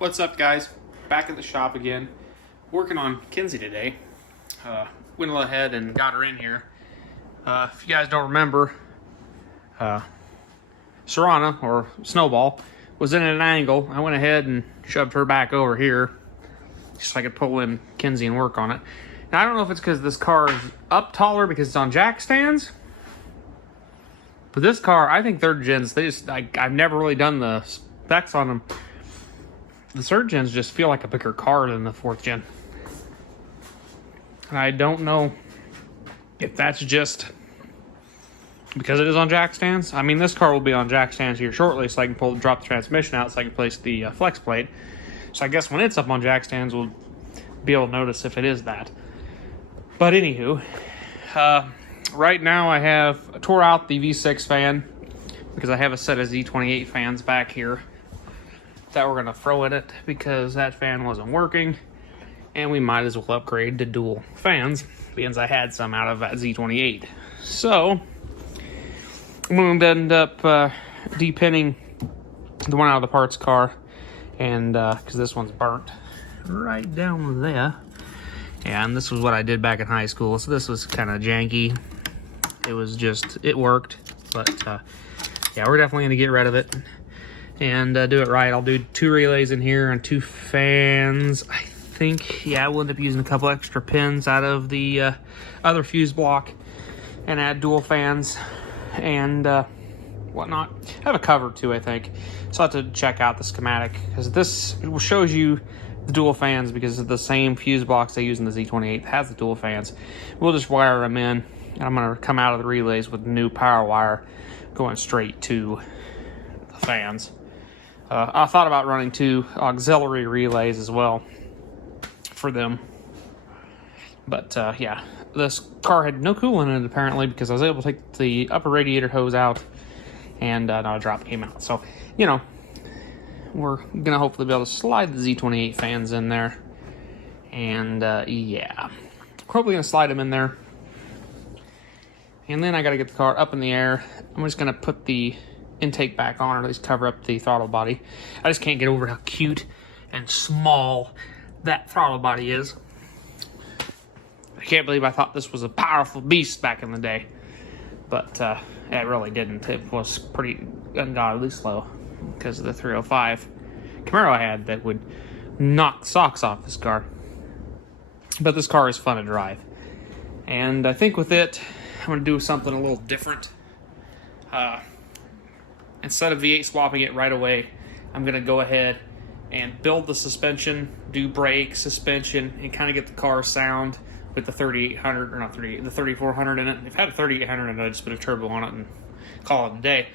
What's up, guys? Back at the shop again. Working on Kenzie today. Went ahead and got her in here. If you guys don't remember, Serrana, or Snowball, was in at an angle. I went ahead and shoved her back over here just so I could pull in Kenzie and work on it. Now, I don't know if it's because this car is up taller because it's on jack stands, but this car, I think third gens, I've never really done the specs on them. The third gens just feel like a bigger car than the fourth gen. And I don't know if that's just because it is on jack stands. I mean, this car will be on jack stands here shortly, so I can drop the transmission out so I can place the flex plate. So I guess when it's up on jack stands, we'll be able to notice if it is that. But anywho, right now I tore out the V6 fan because I have a set of Z28 fans back here that we're going to throw in it because that fan wasn't working, and we might as well upgrade to dual fans because I had some out of that Z28. So I'm going to end up depinning the one out of the parts car, and because this one's burnt right down there. And this was what I did back in high school, so this was kind of janky. It worked, but yeah, we're definitely going to get rid of it and do it right. I'll do 2 relays in here and 2 fans. I think, yeah, we'll end up using a couple extra pins out of the other fuse block and add dual fans and whatnot. I have a cover too, I think. So I'll have to check out the schematic because this shows you the dual fans because of the same fuse blocks they use in the Z28 has the dual fans. We'll just wire them in, and I'm going to come out of the relays with new power wire going straight to the fans. I thought about running 2 auxiliary relays as well for them. But yeah, this car had no coolant in it apparently because I was able to take the upper radiator hose out and not a drop came out. So, you know, we're going to hopefully be able to slide the Z28 fans in there. And yeah, probably going to slide them in there. And then I got to get the car up in the air. I'm just going to put the intake back on, or at least cover up the throttle body. I just can't get over how cute and small that throttle body is. I can't believe I thought this was a powerful beast back in the day, but it really didn't. It was pretty ungodly slow because of the 305 Camaro I had that would knock socks off this car. But this car is fun to drive, and I think with it I'm going to do something a little different. Instead of V8 swapping it right away, I'm going to go ahead and build the suspension, do brake, suspension, and kind of get the car sound with the 3800, or not 38, the 3400 in it. If I had a 3800 in it, I'd just put a turbo on it and call it a day.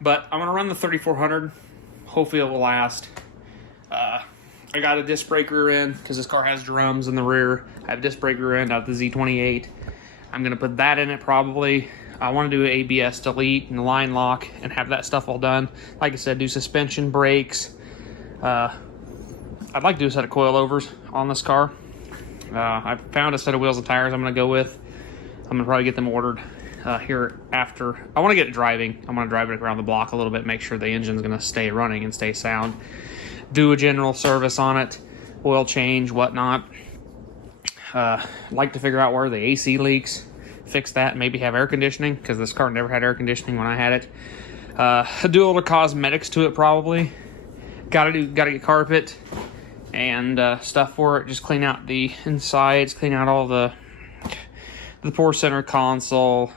But I'm going to run the 3400. Hopefully it will last. I got a disc breaker in because this car has drums in the rear. I have a disc breaker in out the Z28. I'm going to put that in it probably. I want to do ABS delete and line lock and have that stuff all done. Like I said, do suspension, brakes. I'd like to do a set of coilovers on this car. I found a set of wheels and tires I'm going to go with. I'm going to probably get them ordered here after. I want to get it driving. I'm going to drive it around the block a little bit, make sure the engine's going to stay running and stay sound. Do a general service on it, oil change, whatnot. Like to figure out where the AC leaks. Fix that, maybe have air conditioning because this car never had air conditioning when I had it. Do a little cosmetics to it probably. Gotta get carpet and stuff for it. Just clean out the insides, clean out all the poor center console,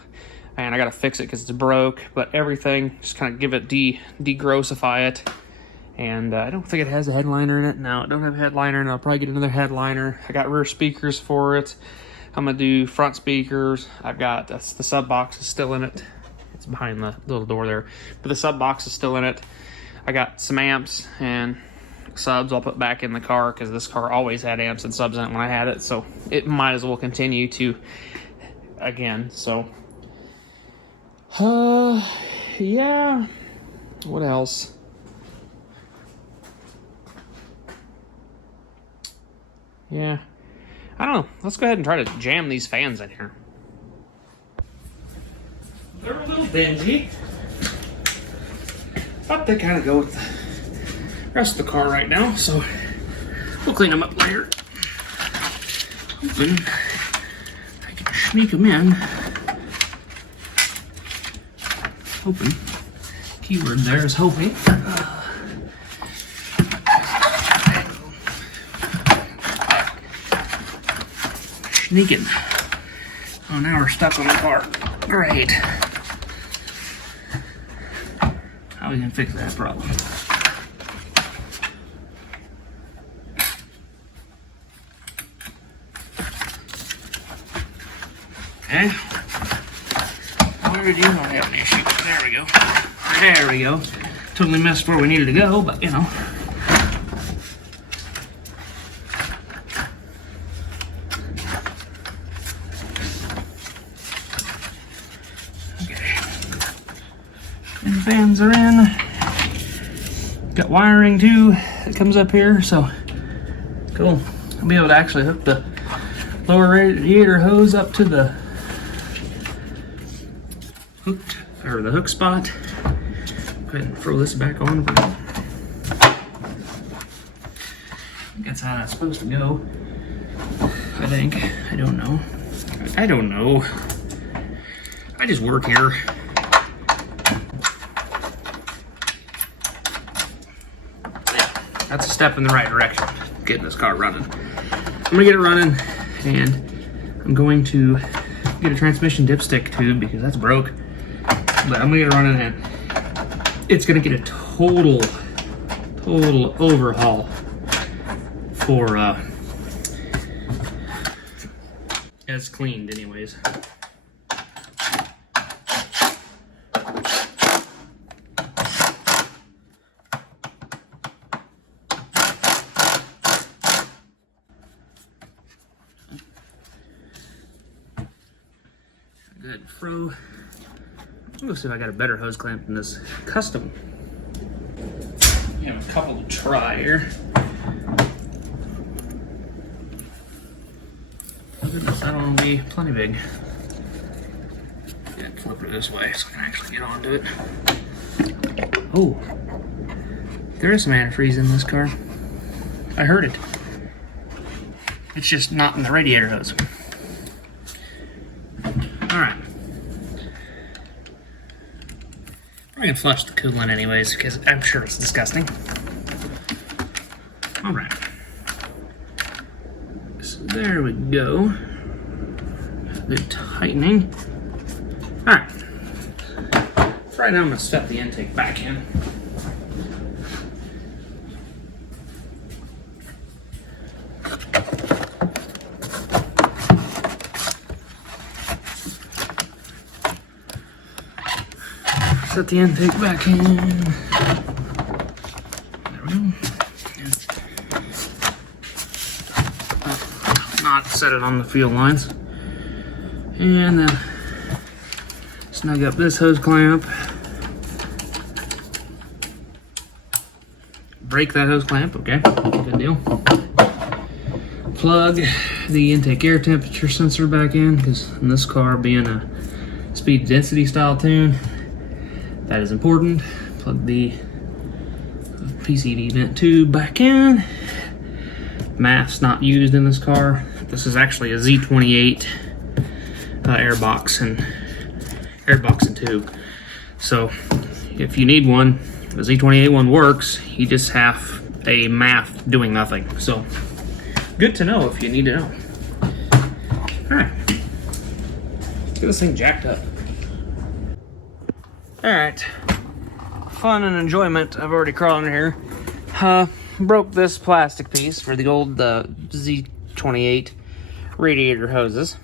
and I gotta fix it because it's broke. But everything, just kind of give it degrossify it. And I don't think it has a headliner in it. No, it don't have a headliner, and I'll probably get another headliner. I got rear speakers for it. I'm going to do front speakers. I've got the sub box is still in it. It's behind the little door there. But the sub box is still in it. I got some amps and subs I'll put back in the car because this car always had amps and subs in it when I had it. So it might as well continue to again. So, yeah. What else? Yeah. I don't know. Let's go ahead and try to jam these fans in here. They're a little dingy, but they kind of go with rest of the car right now, so we'll clean them up later. Hoping I can sneak them in. Hoping. Keyword there is hoping. Sneaking. Oh, now we're stuck on the car. Great. How are we gonna fix that problem? Okay. Where do you not have an issue? There we go. There we go. Totally missed where we needed to go, but you know. Okay. And fans are in. Got wiring too that comes up here, so cool. I'll be able to actually hook the lower radiator hose up to the hook spot. Go ahead and throw this back on. I think that's how that's supposed to go. I think. I don't know. I don't know. I just work here. Yeah, that's a step in the right direction. Getting this car running. I'm gonna get it running, and I'm going to get a transmission dipstick tube because that's broke. But I'm gonna get it running, and it's gonna get a total overhaul for as cleaned anyways. Good fro. Let's see if I got a better hose clamp than this custom. We have a couple to try here. Goodness, that one will be plenty big. Yeah, flip it this way so I can actually get onto it. Oh, there is some antifreeze in this car. I heard it. It's just not in the radiator hose. Alright. I'm gonna flush the coolant anyways, because I'm sure it's disgusting. Alright. So there we go. Good tightening. Alright. So right now I'm gonna step the intake back in. Set the intake back in. There we go. Not set it on the fuel lines. And then snug up this hose clamp. Break that hose clamp, okay, good deal. Plug the intake air temperature sensor back in, because in this car being a speed density style tune, that is important. Plug the PCV vent tube back in. MAF's not used in this car. This is actually a Z28 airbox and tube. So if you need one, the Z28 one works. You just have a MAF doing nothing. So good to know if you need to know. All right, let's get this thing jacked up. Alright, fun and enjoyment. I've already crawled in here. Broke this plastic piece for the old Z28 radiator hoses.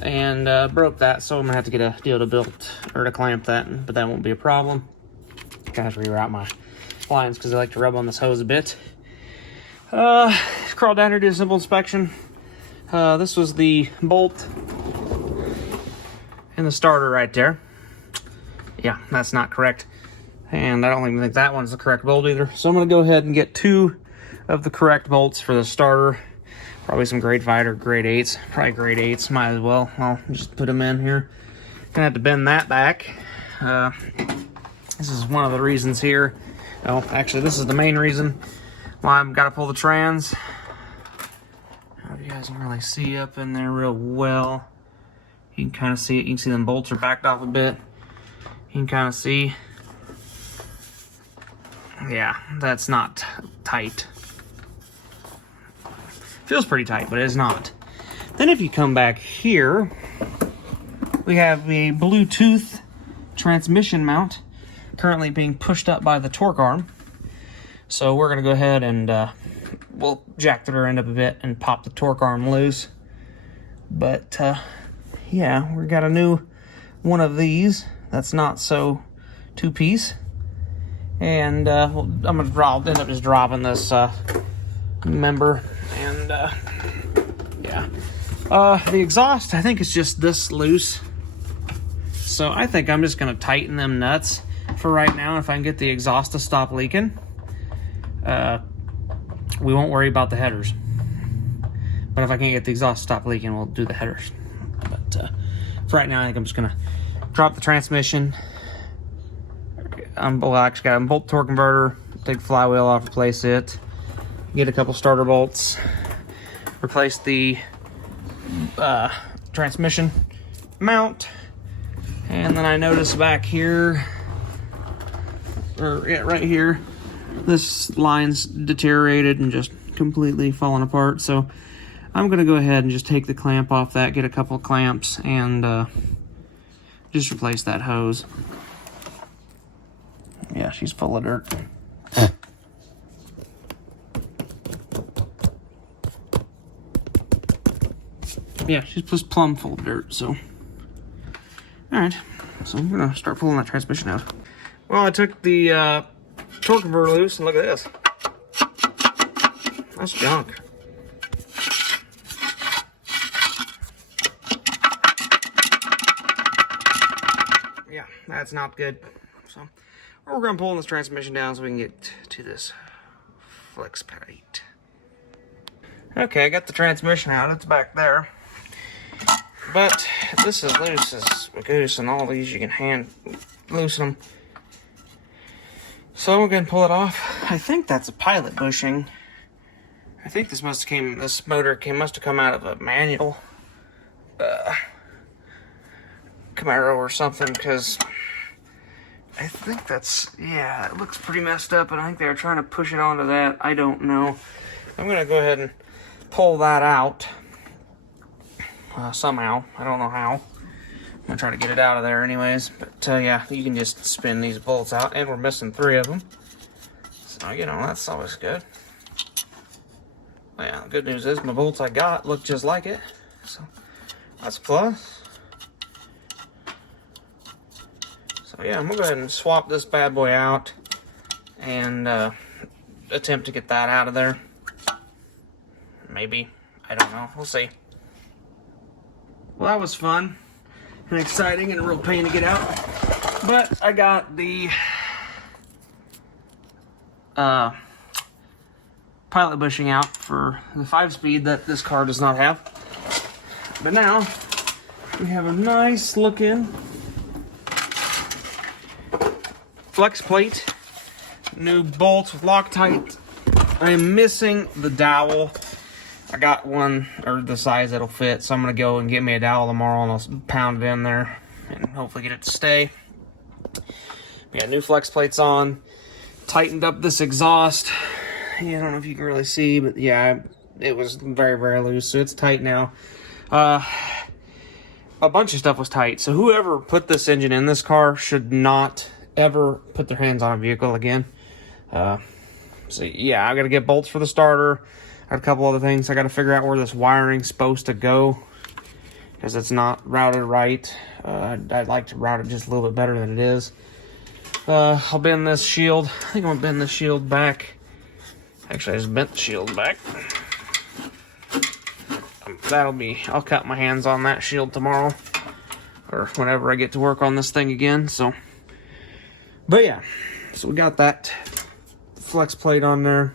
And broke that, so I'm going to have to get a deal to build or to clamp that, but that won't be a problem. Gonna have to reroute my lines because I like to rub on this hose a bit. Crawled down here, did a simple inspection. This was the bolt and the starter right there. Yeah, that's not correct. And I don't even think that one's the correct bolt either. So I'm going to go ahead and get 2 of the correct bolts for the starter. Probably some grade 5 or grade 8s. Probably grade 8s, might as well. I'll just put them in here. Gonna have to bend that back. This is one of the reasons here Well, actually, this is the main reason why I've got to pull the trans. I don't know if you guys can really see up in there real well. You can kind of see it. You can see them bolts are backed off a bit. You can kind of see. Yeah, that's not tight. Feels pretty tight, but it's not. Then if you come back here, we have a Bluetooth transmission mount currently being pushed up by the torque arm. So we're going to go ahead and we'll jack the rear end up a bit and pop the torque arm loose. But yeah, we got a new one of these that's not so two-piece. And I'll end up just dropping this member. And yeah. The exhaust, I think it's just this loose. So I think I'm just going to tighten them nuts for right now. If I can get the exhaust to stop leaking, we won't worry about the headers. But if I can't get the exhaust to stop leaking, we'll do the headers. But for right now, I think I'm just going to drop the transmission. Well, I actually got a bolt torque converter, take the flywheel off, replace it, get a couple starter bolts, replace the transmission mount, and then I notice back here, or yeah, right here, this line's deteriorated and just completely fallen apart. So I'm gonna go ahead and just take the clamp off that, get a couple of clamps, and just replace that hose. Yeah, she's full of dirt. Yeah, she's just plumb full of dirt, so. Alright, so I'm gonna start pulling that transmission out. Well, I took the torque converter loose, and look at this. That's junk. Yeah, that's not good. So we're gonna pull this transmission down so we can get to this flex plate. Okay, I got the transmission out. It's back there. But this is loose as a goose, and all these you can hand loosen them. So I'm gonna pull it off. I think that's a pilot bushing. I think this must have come out of a manual Camaro or something, because I think that's, yeah, it looks pretty messed up, and I think they were trying to push it onto that. I don't know. I'm gonna go ahead and pull that out somehow. I don't know how. I'm gonna try to get it out of there anyways. But yeah, you can just spin these bolts out, and we're missing 3 of them. So, you know, that's always good. Well, yeah, the good news is my bolts I got look just like it. So that's a plus. So yeah, I'm gonna go ahead and swap this bad boy out and attempt to get that out of there. Maybe. I don't know. We'll see. Well, that was fun and exciting and a real pain to get out. But I got the pilot bushing out for the 5-speed that this car does not have. But now we have a nice looking flex plate, new bolts with Loctite. I am missing the dowel. I got one, or the size that'll fit, so I'm gonna go and get me a dowel tomorrow, and I'll pound it in there and hopefully get it to stay. We got new flex plates on, tightened up this exhaust. Yeah, I don't know if you can really see, but yeah, it was very, very loose, so it's tight now. A bunch of stuff was tight, so whoever put this engine in this car should not ever put their hands on a vehicle again. So yeah, I gotta get bolts for the starter. I got a couple other things. I gotta figure out where this wiring's supposed to go, because it's not routed right. I'd like to route it just a little bit better than it is. I'll bend this shield. I think I'm gonna bend the shield back. Actually, I just bent the shield back. I'll cut my hands on that shield tomorrow, or whenever I get to work on this thing again. So, but yeah, so we got that flex plate on there,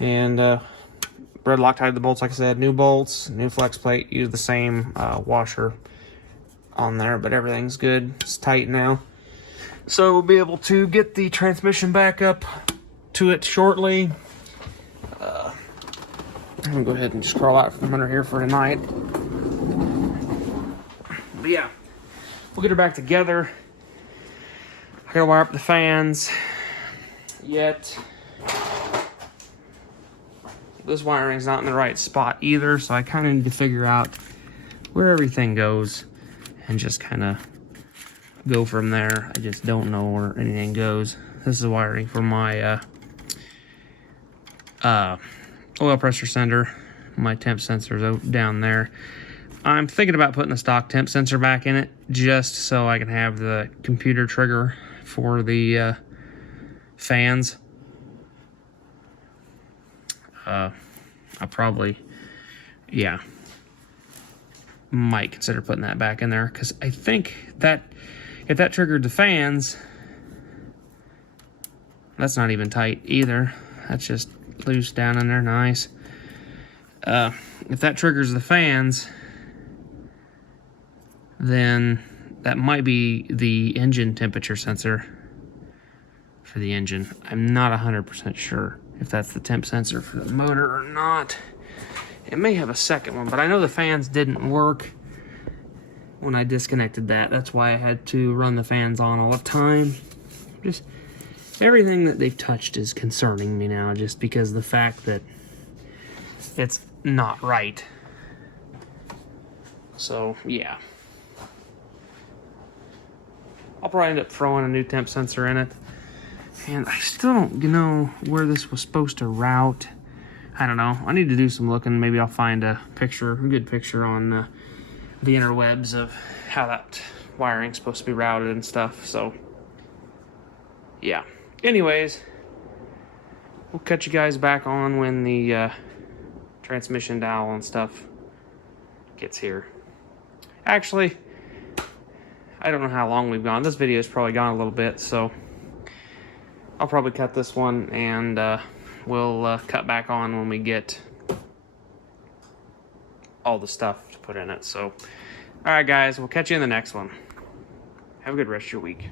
and red Loctite the bolts, like I said, new bolts, new flex plate. Use the same washer on there, but everything's good. It's tight now. So we'll be able to get the transmission back up to it shortly. I'm gonna go ahead and just crawl out from under here for tonight. But yeah, we'll get her back together. I gotta wire up the fans. Yet this wiring's not in the right spot either, so I kind of need to figure out where everything goes and just kind of go from there. I just don't know where anything goes. This is wiring for my oil pressure sender. My temp sensor's down there. I'm thinking about putting the stock temp sensor back in it just so I can have the computer trigger for the fans. I probably, yeah, might consider putting that back in there, because I think that if that triggered the fans, that's not even tight either. That's just loose down in there, nice. If that triggers the fans, then that might be the engine temperature sensor for the engine. I'm not 100% sure if that's the temp sensor for the motor or not. It may have a second one, but I know the fans didn't work when I disconnected that. That's why I had to run the fans on all the time. Just everything that they've touched is concerning me now, just because of the fact that it's not right. So, yeah. I'll probably end up throwing a new temp sensor in it. And I still don't know where this was supposed to route. I don't know. I need to do some looking. Maybe I'll find a good picture on the interwebs of how that wiring's supposed to be routed and stuff. So, yeah. Anyways, we'll catch you guys back on when the transmission dowel and stuff gets here. Actually, I don't know how long we've gone. This video's probably gone a little bit, so I'll probably cut this one, and we'll cut back on when we get all the stuff to put in it. So, all right, guys, we'll catch you in the next one. Have a good rest of your week.